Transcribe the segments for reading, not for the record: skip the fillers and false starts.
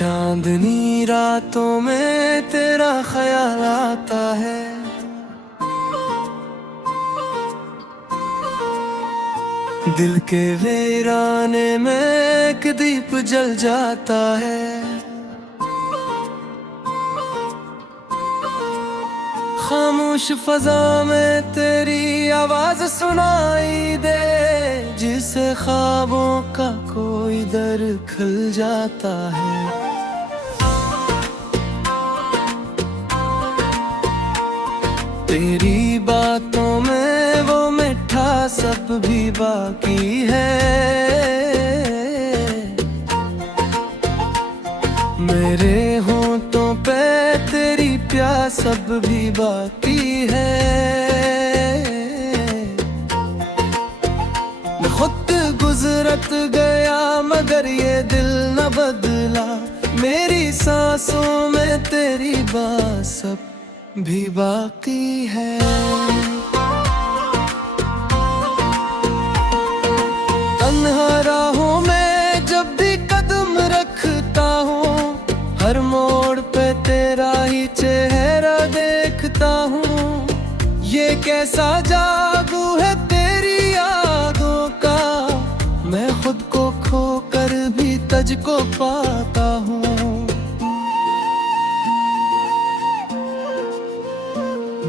चांदनी रातों में तेरा ख्याल आता है, दिल के वीराने में एक दीप जल जाता है। खामोश फजा में तेरी आवाज सुनाई दे, जिसे ख्वाबों का कोई दर खिल जाता है। तेरी बातों में वो मिठा सब भी बाकी है, मेरे होंठों पे तेरी प्यास सब भी बाकी है। मैं खुद गुजरत गया मगर ये दिल न बदला, मेरी सांसों में तेरी बात सब भी बाकी है। तन्हा राहों में जब भी कदम रखता हूँ, हर मोड़ पे तेरा ही चेहरा देखता हूँ। ये कैसा जादू है तेरी यादों का, मैं खुद को खोकर भी तुझको पाता हूँ।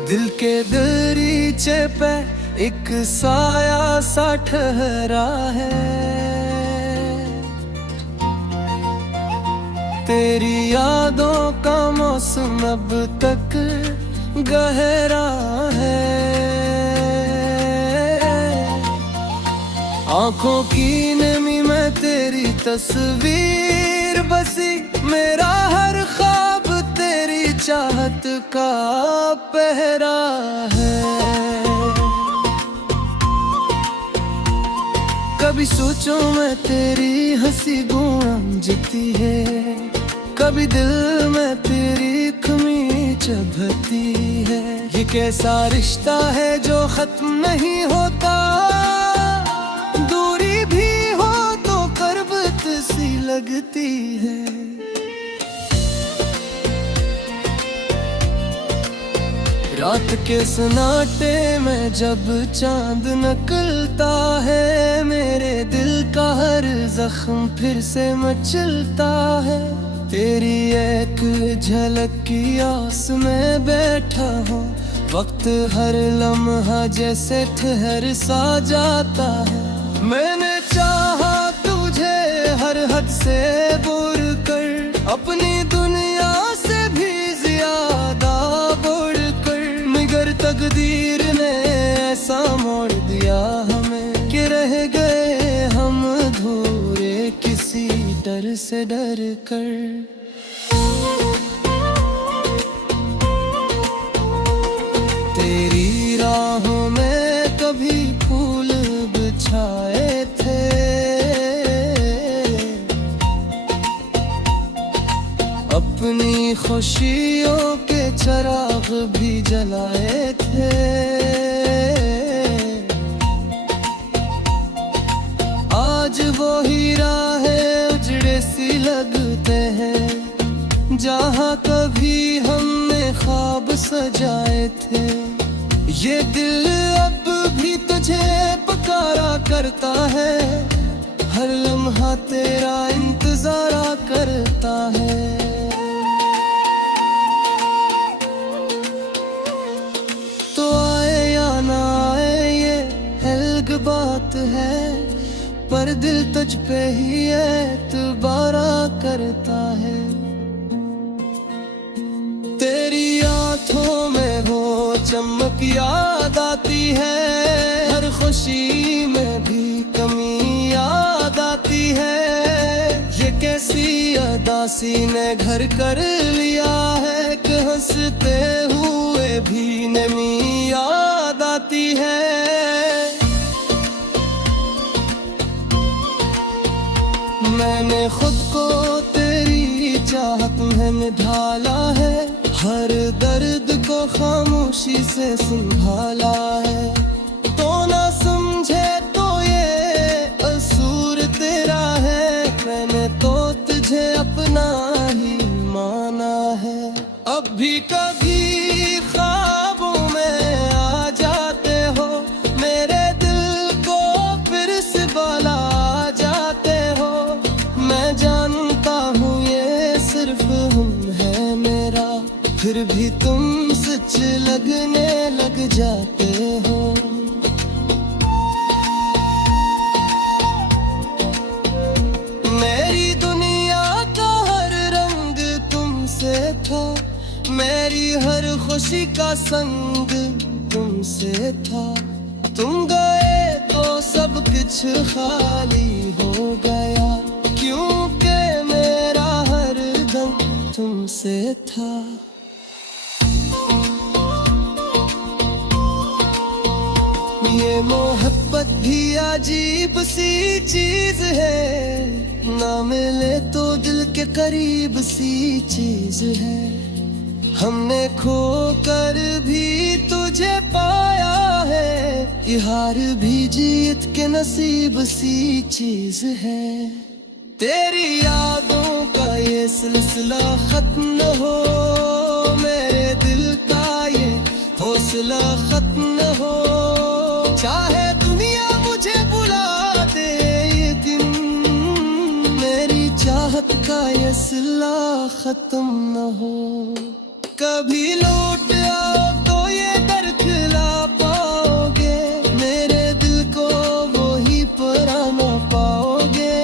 दिल के दरीचे पे एक साया सा ठहरा है, तेरी यादों का मौसम अब तक गहरा है। आंखों की नमी में तेरी तस्वीर बसी, मेरा हर ख्वाब तेरी चाहत का पहरा है। कभी सोचो मैं तेरी हंसी गूंजती है, कभी दिल में तेरी कमी चुभती है। ये कैसा रिश्ता है जो खत्म नहीं होता, दूरी भी हो तो करबत सी लगती है। रात के सन्नाटे में जब चांद निकलता है, मेरे दिल का हर जख्म फिर से मचलता है। तेरी एक झलक की आस में बैठा हूँ, वक्त हर लम्हा जैसे ठहर सा जाता है। मैंने चाहा तुझे हर हद से दूर कर, अपनी दुनिया से भी ज्यादा बढ़कर, मगर तकदीर ने ऐसा मोड़ दिया हमें कि रह गए हम अधूरे किसी डर से डर कर। तेरी राहों में कभी फूल बिछाए थे, अपनी खुशियों के चिराग भी जलाए थे। आज वो ही राहें उजड़े सी लगते हैं, जहाँ कभी हमने ख्वाब सजाए थे। ये दिल अब भी तुझे पुकारा करता है, हर लम्हा तेरा इंतजार करता है। तो आए या ना आए ये अलग बात है, पर दिल तुझ पे ही एतबारा करता है। तेरी आँखों में वो चमक याद आती है, हर खुशी में भी कमी याद आती है। ये कैसी अदासी ने घर कर लिया है कि हंसते हुए भी नमी याद आती है। मैंने खुद को तेरी चाहत में ढाला है, हर दर्द को खामोशी से संभाला है। तो ना समझे तो ये असूर तेरा है, मैंने तो तुझे अपना फिर भी तुम सच लगने लग जाते हो। मेरी दुनिया का हर रंग तुमसे था, मेरी हर खुशी का संग तुमसे था। तुम गए तो सब कुछ खाली हो गया, क्योंकि मेरा हर दम तुमसे था। ये मोहब्बत भी अजीब सी चीज है, ना मिले तो दिल के करीब सी चीज है। हमने खो कर भी तुझे पाया है, ये हार भी जीत के नसीब सी चीज है। तेरी यादों का ये सिलसिला खत्म न हो, मेरे दिल का ये हौसला खत्म न हो। चाहे दुनिया मुझे बुला दे ये दिन, मेरी चाहत का ये सिला खत्म न हो। कभी लौट आओ तो ये दर खिला पाओगे, मेरे दिल को वो ही पुराना पाओगे।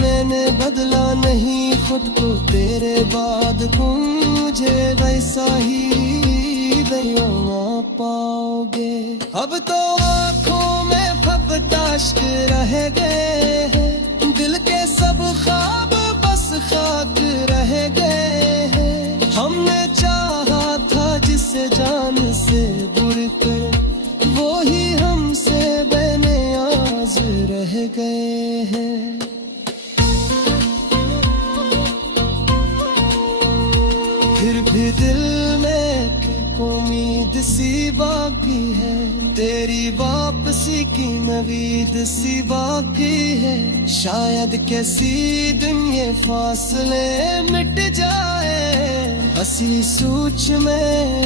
मैंने बदला नहीं खुद को तेरे बाद, तुम मुझे वैसा ही दयाना पाओगे। अब तो आँखों में फबताश्क रह गए हैं, दिल के सब ख्वाब बस खाक रह गए हैं। हमने चाहा था जिसे जान से दूर कर, वो ही हमसे बेनियाज रह गए हैं। फिर भी दिल में एक उम्मीद सी बाकी है, तेरी वापसी की नवीद सी बाकी है। शायद किसी दिन ये फासले मिट जाए, हंसी सूच में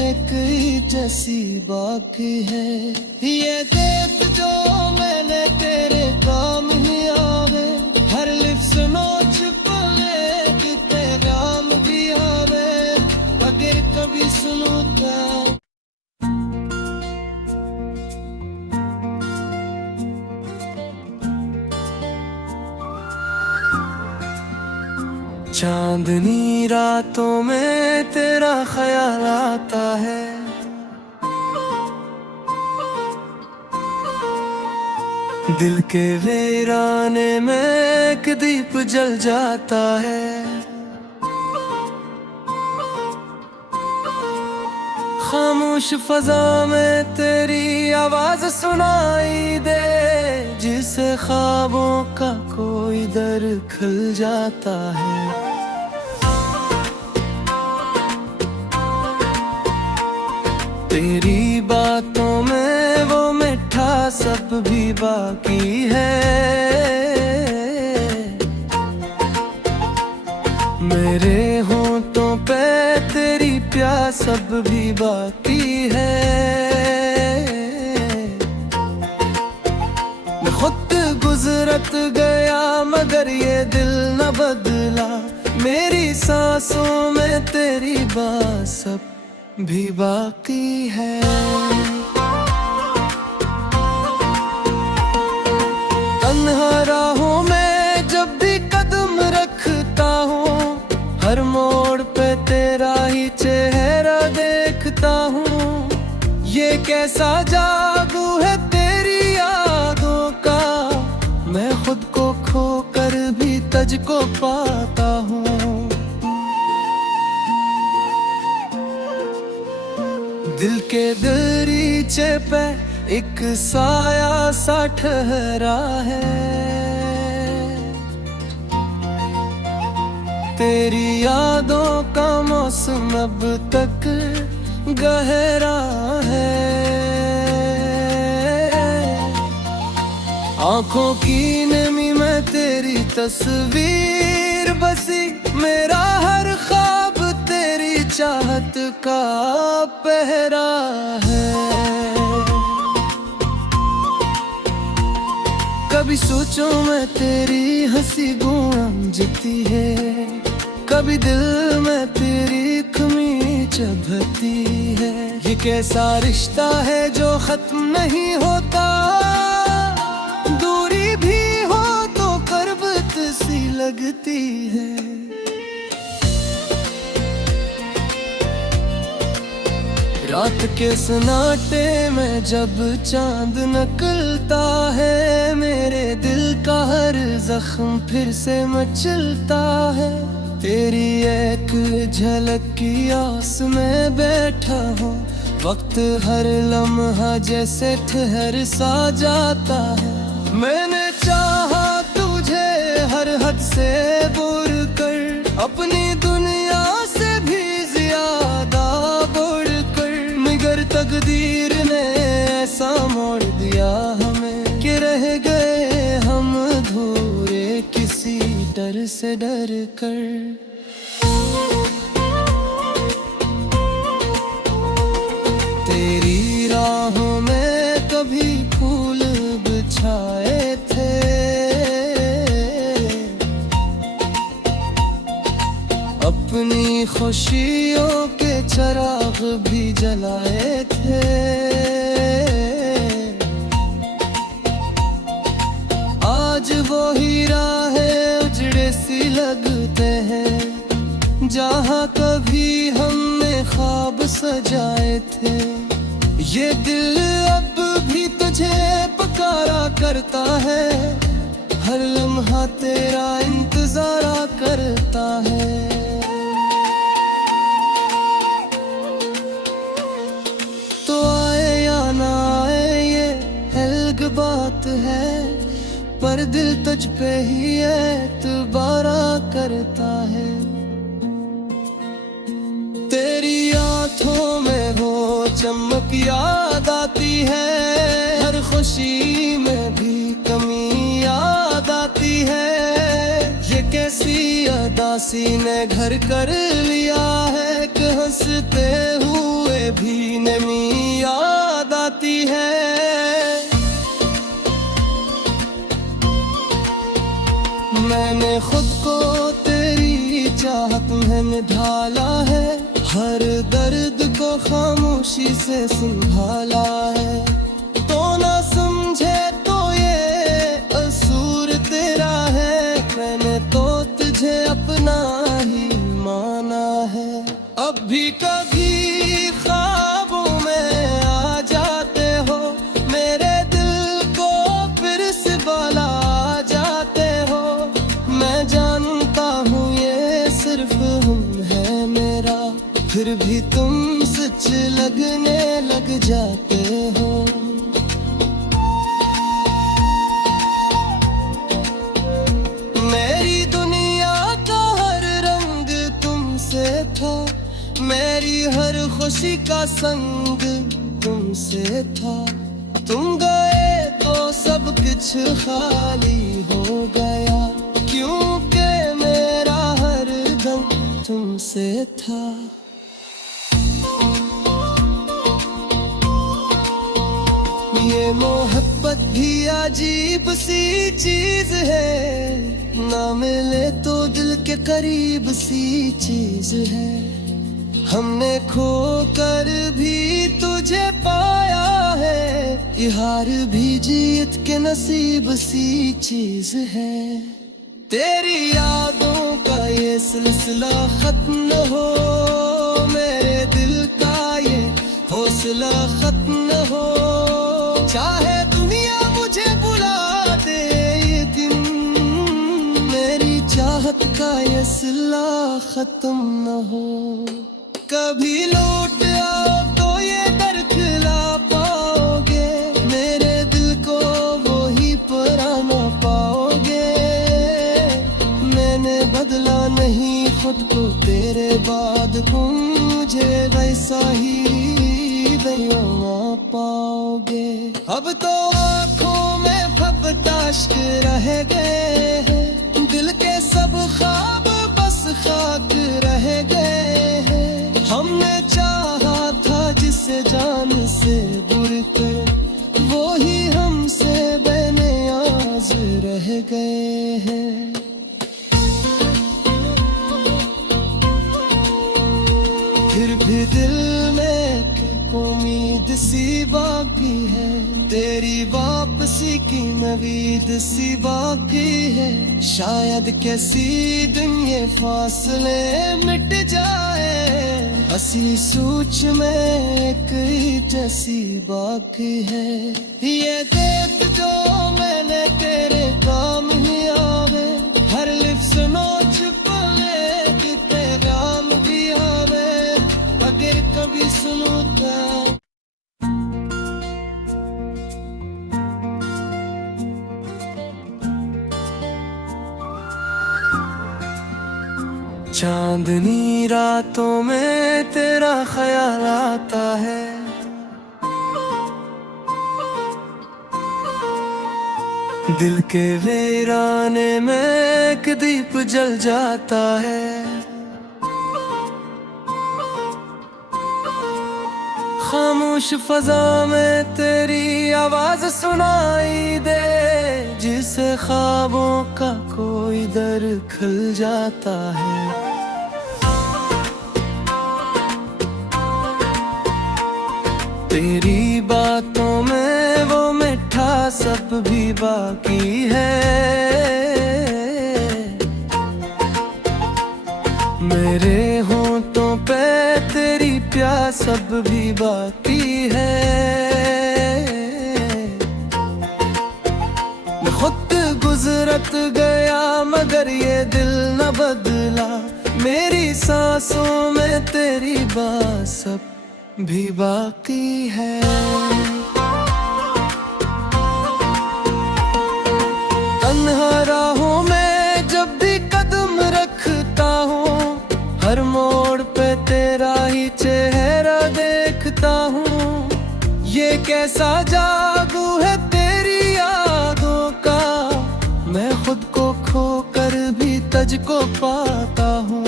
एक ही जैसी बाकी है। ये देख जो मैंने तेरे काम ही आवे, हर लिप्स नोच पले कि पैगाम भी आवे, अगर कभी सुनूं क्या। चांदनी रातों में तेरा ख्याल आता है, दिल के वीराने में एक दीप जल जाता है। खामोश फजा में तेरी आवाज सुनाई दे, जिसे ख्वाबों का कोई दर खुल जाता है। तेरी बातों में वो मिठा सब भी बाकी है, मेरे होंठों पे तेरी प्यास सब भी बाकी है। मैं खुद गुजरत गया मगर ये दिल न बदला, मेरी सांसों में तेरी बात सब भी बाकी है। तन्हा राहों में जब भी कदम रखता हूँ, हर मोड़ पे तेरा ही चेहरा देखता हूँ। ये कैसा जादू है तेरी यादों का, मैं खुद को खो कर भी तुझको पाता हूँ। दिल के दरीचे पे एक साया सा ठहरा है, तेरी यादों का मौसम अब तक गहरा है। आंखों की नमी में तेरी तस्वीर बसी, मेरा हर ख्वाब तेरी चाहत का पहरा है। कभी सोचो मैं तेरी हंसी गूंजती है, कभी दिल में तेरी कमी चुभती है। ये कैसा रिश्ता है जो खत्म नहीं होता, दूरी भी हो तो करबत सी लगती है। रात के सन्नाटे में जब चांद निकलता है, मेरे दिल का हर जख्म फिर से मचलता है। तेरी एक झलक की आस में बैठा हूँ, वक्त हर लम्हा जैसे ठहर सा जाता है। मैंने चाहा तुझे हर हद से दूर कर, अपनी दुनिया से भी ज्यादा बढ़कर, मगर तकदीर ने ऐसा मोड़ दिया हमें कि रह गए हम अधूरे किसी डर से डर कर। तेरी राहों में कभी फूल बिछाए थे, अपनी खुशियों के चिराग भी जलाए थे। आज वो ही राहें उजड़े सी लगते हैं, जहाँ कभी हमने ख्वाब सजाए थे। ये दिल अब भी तुझे पुकारा करता है, हर लम्हा तेरा इंतजार करता है। तो आए या ना आए ये अलग बात है, पर दिल तुझ पे ही एतबारा करता है। तेरी आँखों में वो चमक याद आती है, हर खुशी में भी कमी याद आती है। ये कैसी अदासी ने घर कर लिया है कि हंसते हुए भी नमी याद आती है। मैंने खुद को तेरी चाहत में ढाला है, हर दर्द को खामोशी से संभाला है। तो ना समझे तो ये असूर तेरा है, मैंने तो तुझे अपना ही माना है। अब भी कभी ख्वाबों में आ जाते हो, मेरे दिल को फिर से बाला आ जाते हो। मैं जानता हूँ ये सिर्फ हम है मेरा, फिर भी तुम सच लगने लग जाते हो। मेरी दुनिया का हर रंग तुमसे था, मेरी हर खुशी का संग तुमसे था। तुम गए तो सब कुछ खाली हो गया, क्योंकि मेरा हर दम तुमसे था। ये मोहब्बत भी अजीब सी चीज है, ना मिले तो दिल के करीब सी चीज है। हमने खो कर भी तुझे पाया है, ये हार भी जीत के नसीब सी चीज है। तेरी यादों का ये सिलसिला खत्म न हो, मेरे दिल का ये हौसला खत्म न हो। चाहे दुनिया मुझे बुला दे ये दिन, मेरी चाहत का ये सिला खत्म न हो। कभी लौट आओ तो ये डर खिला पाओगे, मेरे दिल को वो ही पुराना पाओगे। मैंने बदला नहीं खुद को तेरे बाद, मुझे वैसा ही दयाना पाओगे। अब तो आँखों में फबताश्क रह गए हैं, दिल के सब ख्वाब बस खाक रह गए हैं। हमने चाहा था जिसे जान से दूर कर, वो ही हमसे बेनियाज रह गए हैं। सी बाकी है, तेरी वापसी की नवीद सी बाकी है। शायद कैसी दिन ये फासले मिट जाए, असली सूच में एक ही जैसी बाकी है। ये देख जो मैंने तेरे काम ही आवे, हर लिप्स नोच पले कितने राम भी आवे, अगर कभी सुनूं तो चांदनी रातों में तेरा ख्याल आता है, दिल के वीराने में एक दीप जल जाता है। खामोश फजा में तेरी आवाज सुनाई दे, जिसे ख्वाबों का कोई दर खुल जाता है। तेरी बातों में वो मिठा सब भी बाकी है, मेरे होंठों पे तेरी प्यास सब भी बाकी है। मैं खुद गुजरत गया मगर ये दिल न बदला, मेरी सांसों में तेरी बात सब भी बाकी है। तन्हा राहों में जब भी कदम रखता हूँ, हर मोड़ पे तेरा ही चेहरा देखता हूँ। ये कैसा जादू है तेरी यादों का, मैं खुद को खोकर भी तुझको पाता हूँ।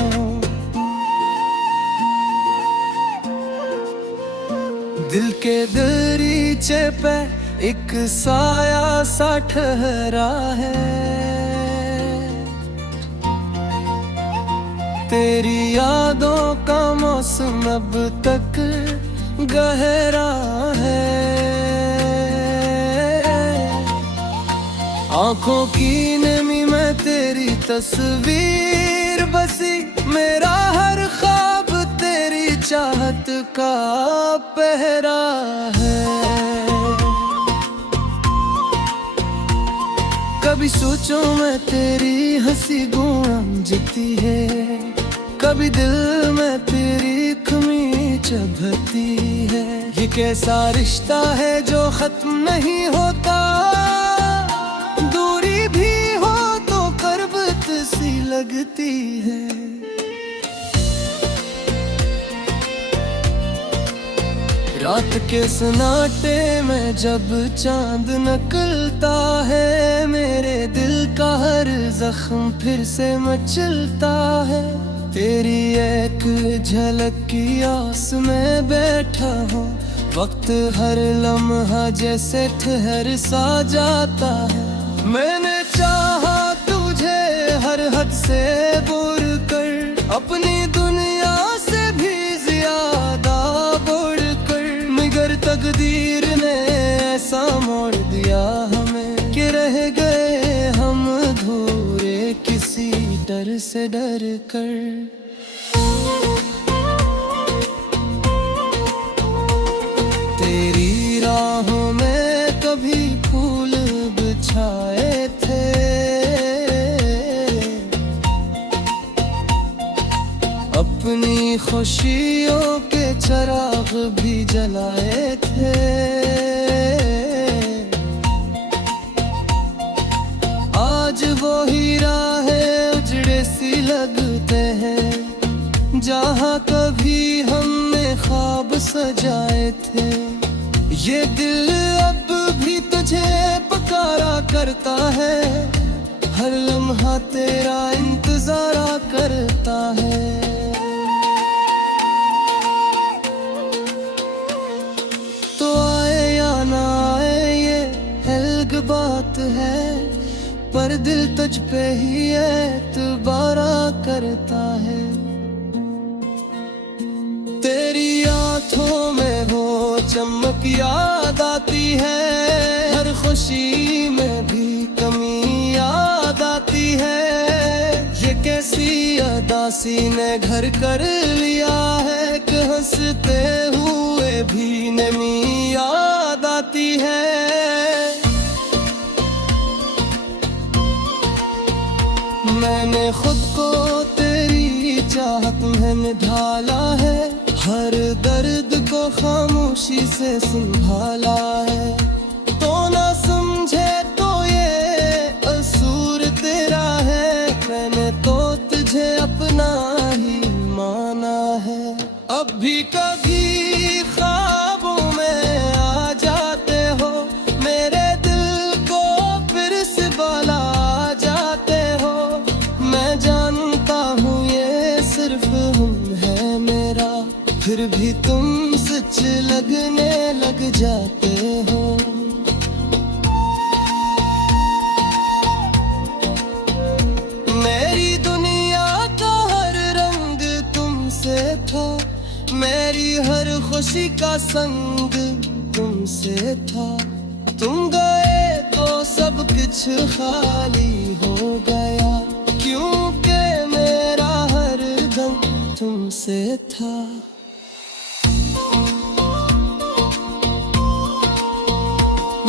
दिल के दरीचे पे एक साया सा ठहरा है, तेरी यादों का मौसम अब तक गहरा है। आंखों की नमी में तेरी तस्वीर बसी, मेरा हर ख्वाब तेरी चाहत का पहरा है। कभी सोचो मैं तेरी हंसी गूंजती है, कभी दिल में तेरी कमी चुभती है। ये कैसा रिश्ता है जो खत्म नहीं होता, दूरी भी हो तो करबत सी लगती है। रात के सन्नाटे में जब चांद निकलता है, मेरे दिल का हर जख्म फिर से मचलता है। तेरी एक झलक की आस में बैठा हूँ, वक्त हर लम्हा जैसे ठहर सा जाता है। मैंने चाहा तुझे हर हद से दूर कर, अपनी दुनिया से भी ज्यादा बढ़कर, मगर तकदीर ने ऐसा मोड़ दिया हमें कि रह गए हम अधूरे किसी डर से डर कर। तेरी राहों में कभी फूल बिछाए थे, अपनी खुशियों के चिराग भी जलाए थे। आज वो ही राहें उजड़े सी लगते हैं, जहाँ कभी हमने ख्वाब सजाए थे। ये दिल अब भी तुझे पुकारा करता है, हर लम्हा तेरा इंतजार करता है। तो आए या ना आए ये अलग बात है, पर दिल तुझ पे ही एतबारा करता है। तेरी आँखों में वो चमक याद आती है, हर खुशी में भी कमी याद आती है। ये कैसी अदासी ने घर कर लिया है कि हंसते हुए भी नमी याद आती है। मैंने खुद को तेरी चाहत में ढाला है, हर दर्द को खामोशी से संभाला है। तो ना समझे तो ये कसूर तेरा है, मैंने तो तुझे अपना ही माना है। अब भी कभी ख्वाबों में आ जाते हो, मेरे दिल को फिर से बाला आ जाते हो। मैं जानता हूँ ये सिर्फ हम है मेरा, फिर भी तुम सच लगने लग जाते हो। मेरी दुनिया का हर रंग तुमसे था, मेरी हर खुशी का संग तुमसे था। तुम गए तो सब कुछ खाली हो गया, क्योंकि मेरा हर दम तुमसे था।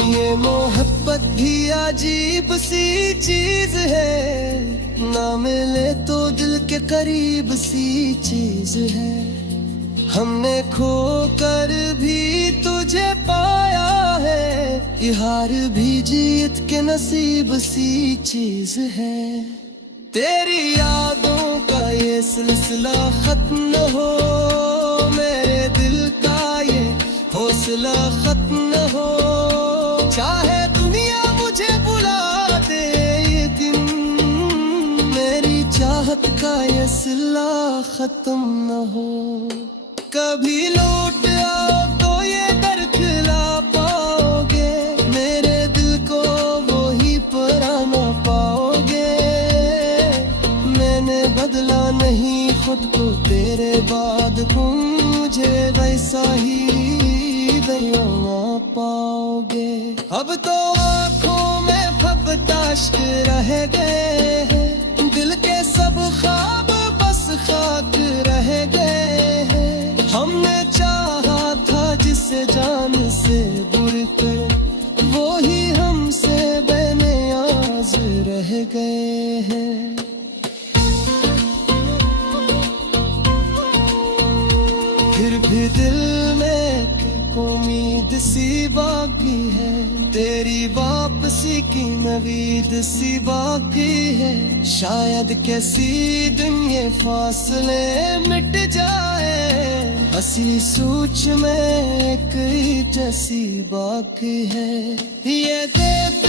ये मोहब्बत भी अजीब सी चीज है, ना मिले तो दिल के करीब सी चीज है। हमने खो कर भी तुझे पाया है, ये हार भी जीत के नसीब सी चीज है। तेरी यादों का ये सिलसिला खत्म न हो, मेरे दिल का ये हौसला खत्म न हो। चाहे दुनिया मुझे बुला दे ये दिन, मेरी चाहत का ये सिला खत्म न हो। कभी लौट आओ तो ये डर खिला पाओगे, मेरे दिल को वो ही पुराना पाओगे। मैंने बदला नहीं खुद को तेरे बाद, तुम मुझे वैसा ही दयाना पाओगे। अब तो आँखों में फबताश्क रह गए हैं, दिल के सब ख्वाब बस खाक रह गए हैं। हमने चाहा था जिसे जान से बढ़कर, वो ही हमसे बेनियाज रह गए हैं। फिर भी दिल में एक उम्मीद सी बाकी है, तेरी वापसी की नवीद सी बाकी है। शायद किसी दिन ये फासले मिट जाए, असली सोच में एक ही जैसी बाकी है। ये देख